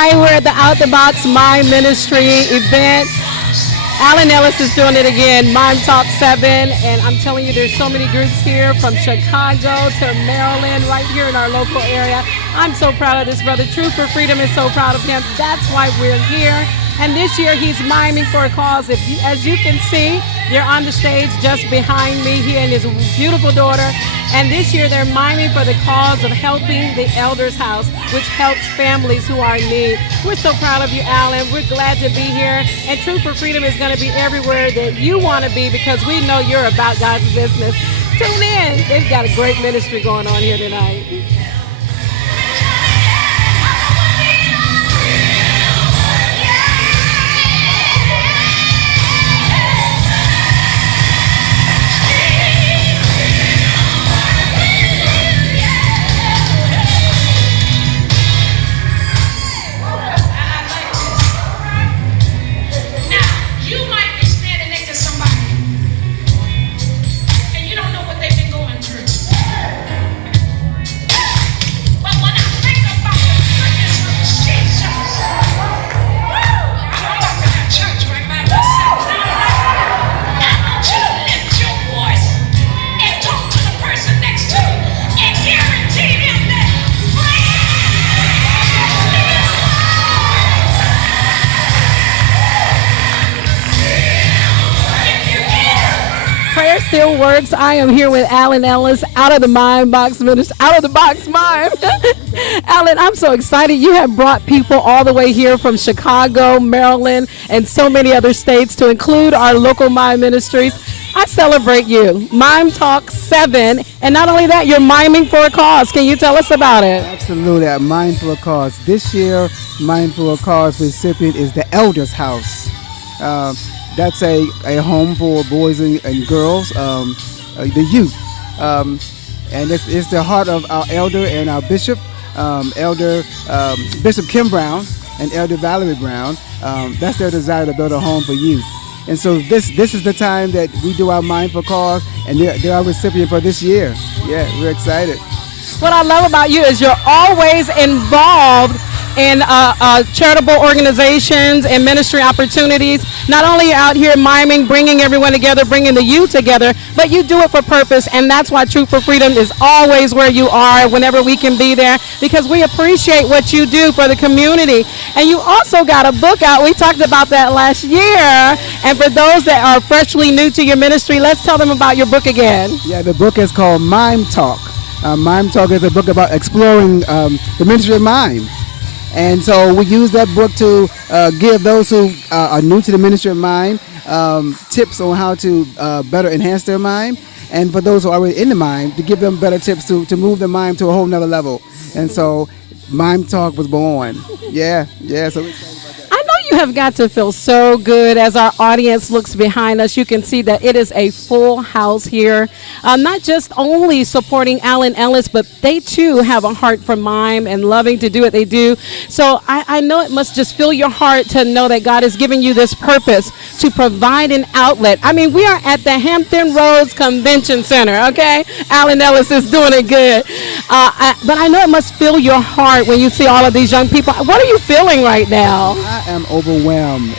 Hi, we're at the Out the Box Mime Ministry event. Alan Ellis is doing it again, Mime Talk 7, and I'm telling you, there's so many groups here from Chicago to Maryland, right here in our local area. I'm so proud of this brother. Truth for Freedom is so proud of him. That's why we're here. And this year, he's miming for a cause. As you can see, they're on the stage just behind me, he and his beautiful daughter. And this year, they're miming for the cause of helping the Elders House, which helps families who are in need. We're so proud of you, Alan. We're glad to be here. And Truth for Freedom is going to be everywhere that you want to be because we know you're about God's business. Tune in. They've got a great ministry going on here tonight. Still works. I am here with Alan Ellis, out of the Mime Box Ministry, out of the box Mime. Alan, I'm so excited. You have brought people all the way here from Chicago, Maryland, and so many other states to include our local Mime ministries. I celebrate you. Mime Talk 7, and not only that, you're miming for a cause. Can you tell us about it? Absolutely, I'm mime for a cause. This year, Mime for a cause recipient is the Elders House. That's a home for boys and girls, the youth. And it's the heart of our elder and our bishop, Bishop Kim Brown and Elder Valerie Brown. That's their desire to build a home for youth. And so this is the time that we do our Mime for Cause, and they're our recipient for this year. Yeah, we're excited. What I love about you is you're always involved in charitable organizations and ministry opportunities. Not only are you out here miming, bringing everyone together, bringing the youth together, but you do it for purpose, and that's why Truth for Freedom is always where you are whenever we can be there, because we appreciate what you do for the community. And you also got a book out. We talked about that last year, and for those that are freshly new to your ministry, let's tell them about your book again. Yeah, the book is called Mime Talk. Mime Talk is a book about exploring the ministry of mime. And so we use that book to give those who are new to the ministry of mime tips on how to better enhance their mime, and for those who are already in the mime, to give them better tips to move the mime to a whole nother level. And so Mime Talk was born. Yeah, so we're excited about that. I know you have got to feel so good as our audience looks behind us. You can see that it is a full house here. Not just only supporting Alan Ellis, but they too have a heart for mime and loving to do what they do. So I know it must just fill your heart to know that God has given you this purpose to provide an outlet. I mean, we are at the Hampton Roads Convention Center, okay? Alan Ellis is doing it good. But I know it must fill your heart when you see all of these young people. What are you feeling right now? I am overwhelmed,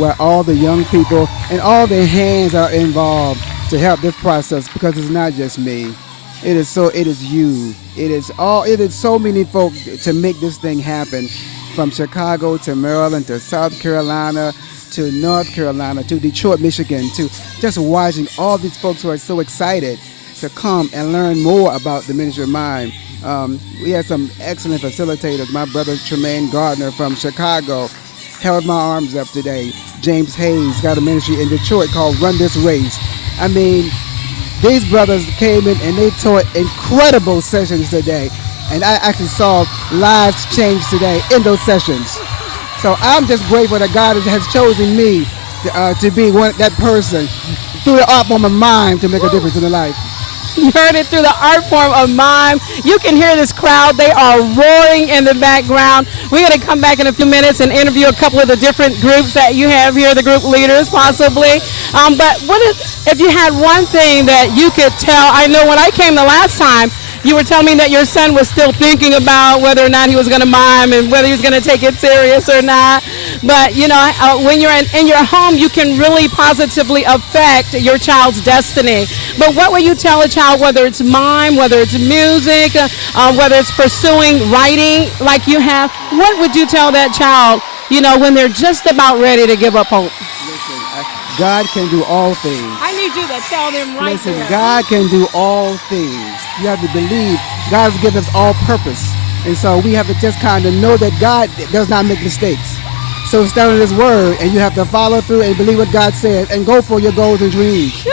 where all the young people and all the hands are involved to help this process, because it's not just me. It is you. It is so many folk to make this thing happen, from Chicago to Maryland to South Carolina to North Carolina to Detroit, Michigan, to just watching all these folks who are so excited to come and learn more about the ministry of mime. We had some excellent facilitators. My brother Tremaine Gardner from Chicago held my arms up today. James Hayes got a ministry in Detroit called Run This Race. I mean, these brothers came in and they taught incredible sessions today. And I actually saw lives change today in those sessions. So I'm just grateful that God has chosen me to be that person through the art form of mime to make a difference in their life. You heard it through the art form of mime. You can hear this crowd. They are roaring in the background. We're going to come back in a few minutes and interview a couple of the different groups that you have here, the group leaders possibly. But if you had one thing that you could tell, I know when I came the last time, You were telling me that your son was still thinking about whether or not he was going to mime and whether he was going to take it serious or not. But you know, when you're in your home, you can really positively affect your child's destiny. But what would you tell a child, whether it's mime, whether it's music, whether it's pursuing writing like you have? What would you tell that child, you know, when they're just about ready to give up hope? Listen, God can do all things. I need you to tell them right Listen, there. God can do all things. You have to believe God has given us all purpose. And so we have to just kind of know that God does not make mistakes. So stand on His word, and you have to follow through and believe what God said and go for your goals and dreams.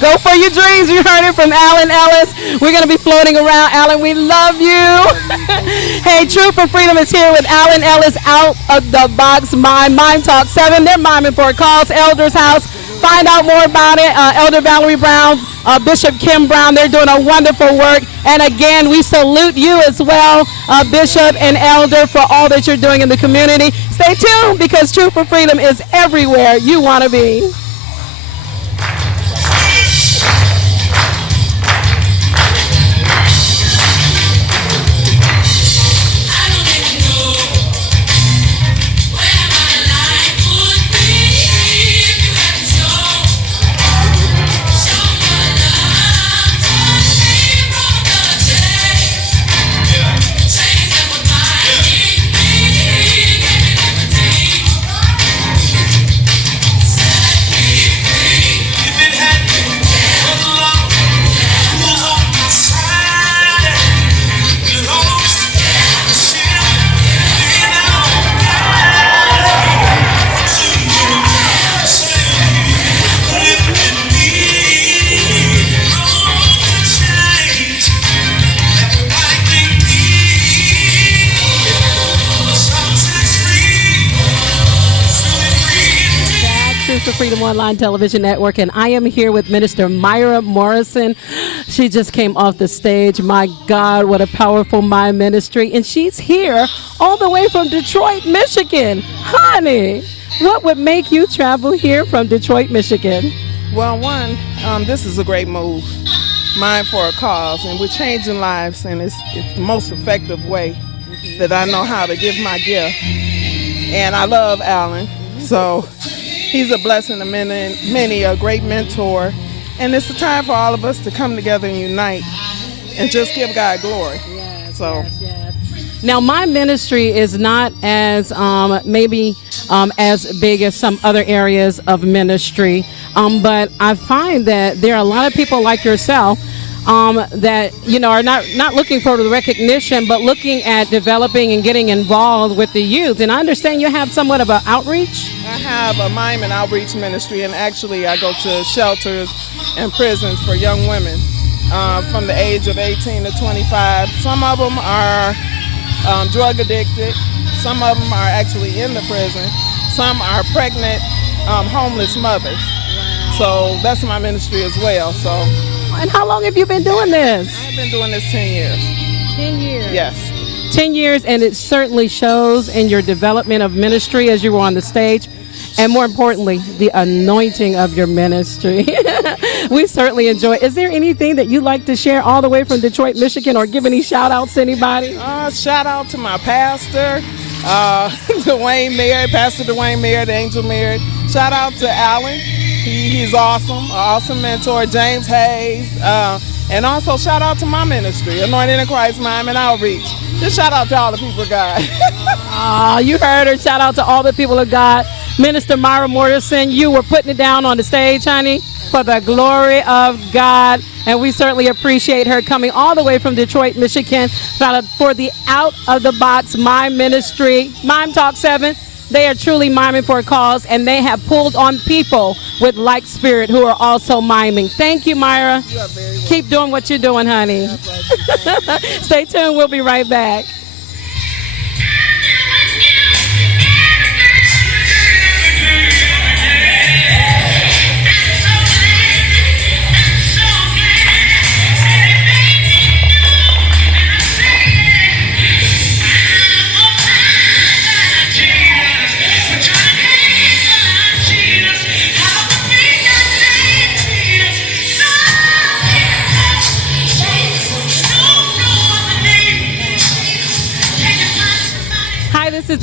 Go for your dreams. You heard it from Alan Ellis. We're going to be floating around. Alan, we love you. Hey, True for Freedom is here with Alan Ellis, Out of the Box Mime Talk 7. They're miming for a cause, Elder's House. Find out more about it. Elder Valerie Brown, Bishop Kim Brown, they're doing a wonderful work. And again, we salute you as well, Bishop and Elder, for all that you're doing in the community. Stay tuned, because True for Freedom is everywhere you want to be. For Freedom Online Television Network, and I am here with Minister Myra Morrison. She just came off the stage. My God, what a powerful mime ministry. And she's here all the way from Detroit, Michigan. Honey, what would make you travel here from Detroit, Michigan? Well, one, this is a great move. Mime for a cause, and we're changing lives, and it's the most effective way that I know how to give my gift. And I love Alan, so he's a blessing to many, a great mentor. And it's a time for all of us to come together and unite and just give God glory. Yes. Now, my ministry is not as maybe as big as some other areas of ministry, but I find that there are a lot of people like yourself that, you know, are not looking for the recognition, but looking at developing and getting involved with the youth. And I understand you have somewhat of an outreach. I have a mime and outreach ministry, and actually I go to shelters and prisons for young women from the age of 18 to 25. Some of them are drug addicted. Some of them are actually in the prison. Some are pregnant, homeless mothers. So that's my ministry as well. So. And how long have you been doing this? I've been doing this 10 years. 10 years? Yes. 10 years, and it certainly shows in your development of ministry as you were on the stage, and more importantly, the anointing of your ministry. We certainly enjoy it. Is there anything that you'd like to share all the way from Detroit, Michigan, or give any shout-outs to anybody? Shout out to my pastor, Dwayne Merritt, Pastor Dwayne Merritt, Angel Merritt. Shout out to Alan. He's awesome, awesome mentor, James Hayes. And also shout out to my ministry, Anointed in Christ Mime and Outreach. Just shout out to all the people of God. You heard her. Shout out to all the people of God. Minister Myra Morrison, you were putting it down on the stage, honey, for the glory of God. And we certainly appreciate her coming all the way from Detroit, Michigan, for the Out of the Box Mime Ministry, Mime Talk 7. They are truly miming for a cause, and they have pulled on people with like spirit who are also miming. Thank you, Myra. You are very welcome. Keep doing what you're doing, honey. Stay tuned. We'll be right back.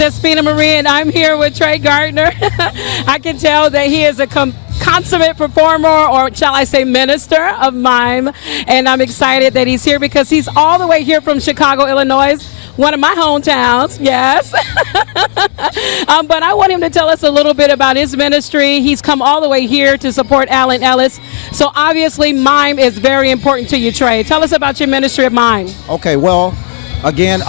Despina Marie, and I'm here with Trey Gardner. I can tell that he is a consummate performer, or shall I say minister of mime, and I'm excited that he's here because he's all the way here from Chicago, Illinois, one of my hometowns, yes. But I want him to tell us a little bit about his ministry. He's come all the way here to support Alan Ellis. So obviously mime is very important to you, Trey. Tell us about your ministry of mime. Okay, well, again,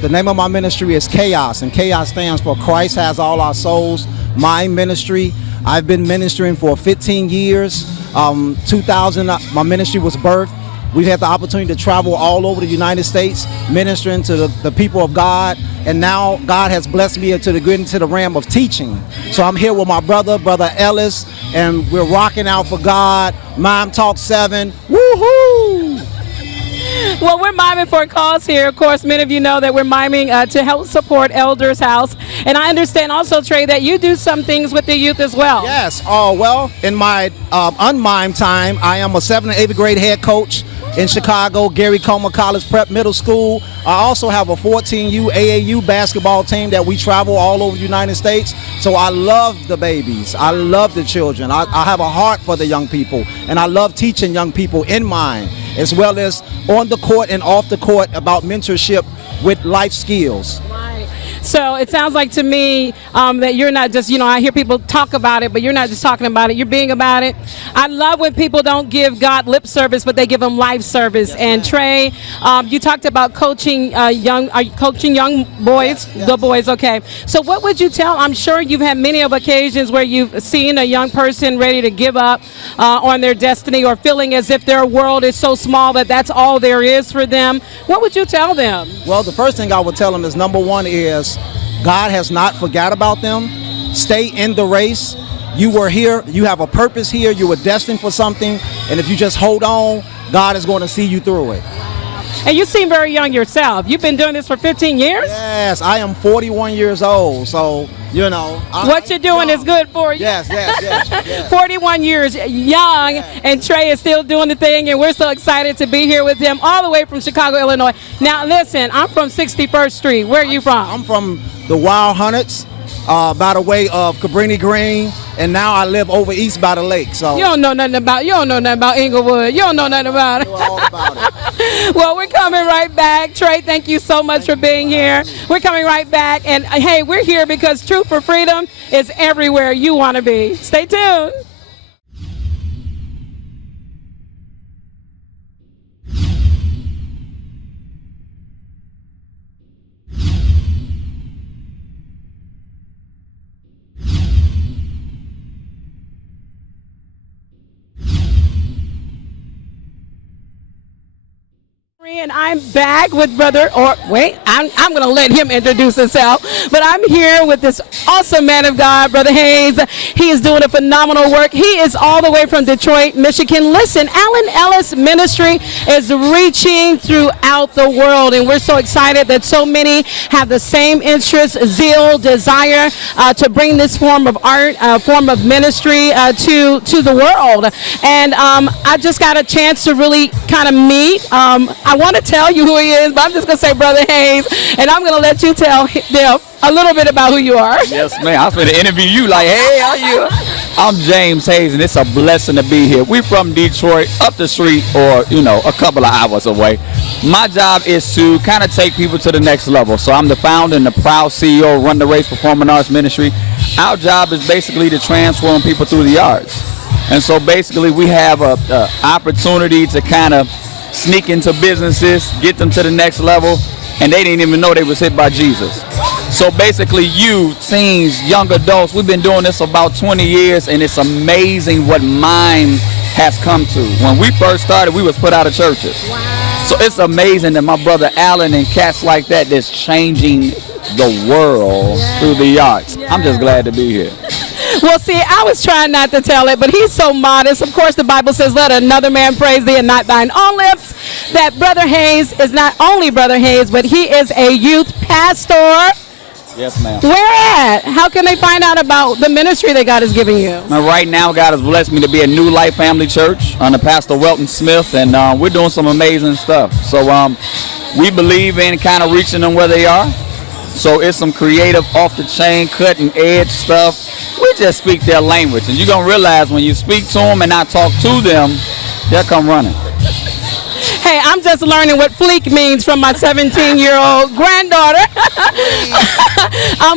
the name of my ministry is Chaos, and Chaos stands for Christ Has All Our Souls Mime Ministry. I've been ministering for 15 years. 2000, my ministry was birthed. We've had the opportunity to travel all over the United States, ministering to the people of God. And now God has blessed me to get into the realm of teaching. So I'm here with my brother Ellis, and we're rocking out for God. Mime Talk 7. Woohoo! Well, we're miming for a cause here. Of course, many of you know that we're miming to help support Elders House. And I understand also, Trey, that you do some things with the youth as well. Yes. Well, in my unmimed time, I am a 7th and 8th grade head coach in Chicago, Gary Comer College Prep Middle School. I also have a 14U AAU basketball team that we travel all over the United States. So I love the babies. I love the children. I have a heart for the young people, and I love teaching young people in mime, as well as on the court and off the court, about mentorship with life skills. So it sounds like to me that you're not just, I hear people talk about it, but you're not just talking about it, you're being about it. I love when people don't give God lip service, but they give him life service. Yes, and Trey, you talked about coaching young boys, yes. The boys, okay. So what would you tell, I'm sure you've had many of occasions where you've seen a young person ready to give up on their destiny, or feeling as if their world is so small that that's all there is for them. What would you tell them? Well, the first thing I would tell them is, number one is, God has not forgot about them. Stay in the race. You were here. You have a purpose here. You were destined for something. And if you just hold on, God is going to see you through it. And you seem very young yourself. You've been doing this for 15 years? Yes, I am 41 years old. So, what you're doing is good for you. Yes. 41 years young, and Trey is still doing the thing, and we're so excited to be here with him all the way from Chicago, Illinois. Now, listen, I'm from 61st Street. Where are you from? I'm from the Wild Hunnets, by the way of Cabrini Green, and now I live over east by the lake. So you don't know nothing about Inglewood. You don't know nothing about it. I know all about it. Well, we're coming right back. Trey, thank you so much for being here. We're coming right back, and hey, we're here because Truth for Freedom is everywhere you want to be. Stay tuned. And I'm back with I'm going to let him introduce himself, but I'm here with this awesome man of God, Brother Hayes. He is doing a phenomenal work. He is all the way from Detroit, Michigan. Listen, Alan Ellis Ministry is reaching throughout the world, and we're so excited that so many have the same interest, zeal, desire to bring this form of art, form of ministry to the world. And I just got a chance to really kind of meet. I want to tell you who he is, but I'm just going to say Brother Hayes, and I'm going to let you tell them a little bit about who you are. Yes, ma'am. I was going to interview you like, hey, how you? I'm James Hayes, and it's a blessing to be here. We're from Detroit, up the street, or, a couple of hours away. My job is to kind of take people to the next level. So I'm the founder and the proud CEO of Run the Race Performing Arts Ministry. Our job is basically to transform people through the arts. And so basically we have an opportunity to kind of sneak into businesses, get them to the next level, and they didn't even know they was hit by Jesus. So basically youth, teens, young adults, we've been doing this about 20 years, and it's amazing what mime has come to. When we first started, we was put out of churches. Wow. So it's amazing that my brother Alan and cats like that's changing the world through the arts. I'm just glad to be here. Well, see, I was trying not to tell it, but he's so modest. Of course, the Bible says, let another man praise thee and not thine own lips. That Brother Hayes is not only Brother Hayes, but he is a youth pastor. Yes, ma'am. Where at? How can they find out about the ministry that God is giving you? Now, right now, God has blessed me to be a New Life Family Church under Pastor Welton Smith, and we're doing some amazing stuff. So we believe in kind of reaching them where they are. So it's some creative, off the chain, cutting edge stuff. We just speak their language, and you're gonna realize when you speak to them and not talk to them, they'll come running. Hey, I'm just learning what fleek means from my 17-year-old granddaughter.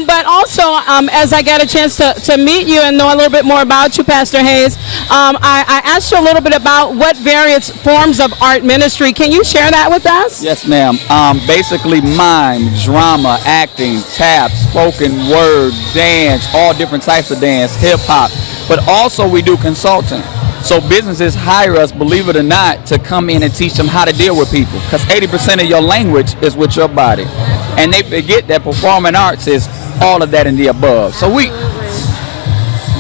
But also, as I got a chance to meet you and know a little bit more about you, Pastor Hayes, I asked you a little bit about what various forms of art ministry. Can you share that with us? Yes, ma'am. Basically mime, drama, acting, tap, spoken word, dance, all different types of dance, hip-hop. But also we do consulting. So businesses hire us, believe it or not, to come in and teach them how to deal with people. Because 80% of your language is with your body. And they forget that performing arts is all of that and the above. So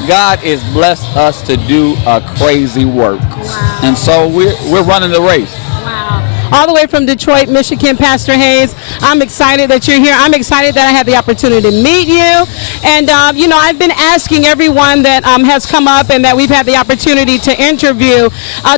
God has blessed us to do a crazy work. Wow. And so we're running the race. Wow. All the way from Detroit, Michigan, Pastor Hayes, I'm excited that you're here. I'm excited that I had the opportunity to meet you. And, I've been asking everyone that has come up and that we've had the opportunity to interview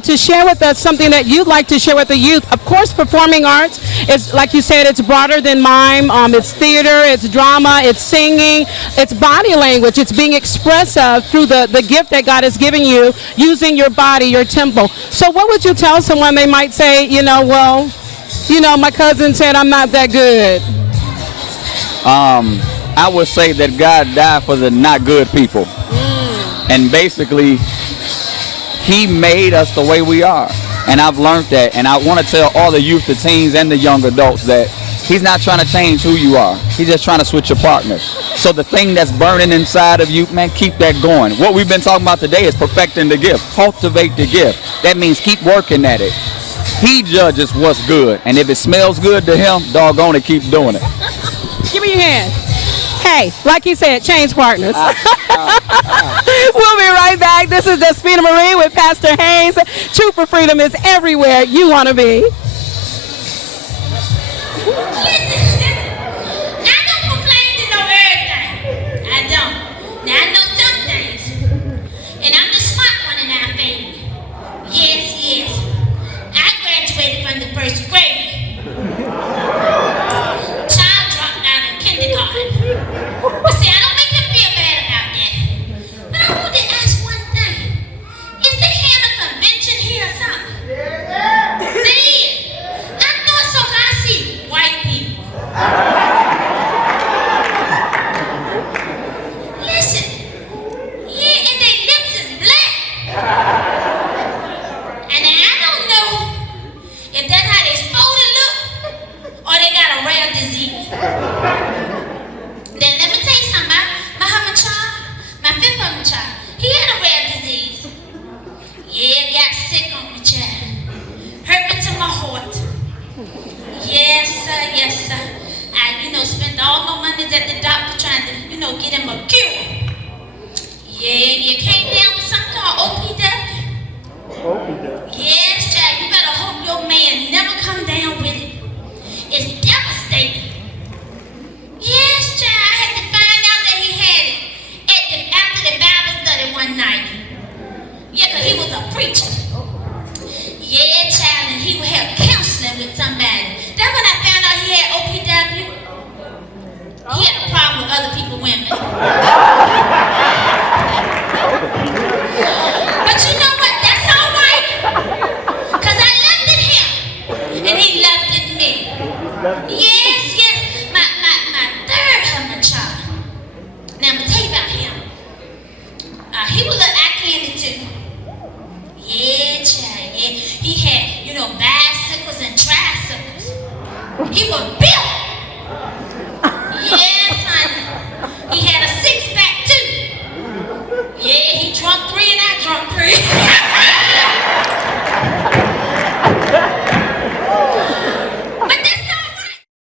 to share with us something that you'd like to share with the youth. Of course, performing arts is, like you said, it's broader than mime. It's theater, it's drama, it's singing, it's body language. It's being expressive through the gift that God has given you, using your body, your temple. So what would you tell someone? They might say, my cousin said I'm not that good. I would say that God died for the not good people. And basically, he made us the way we are. And I've learned that. And I want to tell all the youth, the teens, and the young adults that he's not trying to change who you are. He's just trying to switch your partner. So the thing that's burning inside of you, man, keep that going. What we've been talking about today is perfecting the gift. Cultivate the gift. That means keep working at it. He judges what's good. And if it smells good to him, doggone it, keep doing it. Give me your hand. Hey, like he said, change partners. We'll be right back. This is Despina Marie with Pastor Hayes. Truth for Freedom is everywhere you want to be. First grade. Child dropped out in kindergarten. But see, I don't make him feel bad about that. But I want to ask one thing. Is they having a convention here or something? They is. I thought so. I see white people. Listen. Yeah, and their lips is black. And I don't know if that's how they supposed to look, or they got a rare disease. Then let me tell you something. My husband child, my fifth husband child, he had a rare disease. Yeah, got sick on me, child. Hurt me to my heart. Yes, sir, yes, sir. I, spent all my money at the doctor trying to, get him a cure. Yeah, you came down with something called OPW. Yes, child, you better hope your man never come down with it. It's devastating. Yes, child, I had to find out that he had it after the Bible study one night. Yeah, because he was a preacher. Yeah, child, and he would have counseling with somebody. That's when I found out he had OPW. He had a problem with other people's women. But you know what? That's all right. Because I loved him. And he loved me. Yes. My third husband child. Now, I'm going to tell you about him. He was an eye candy too. Yeah, child. Yeah. He had, bicycles and tricycles. He was built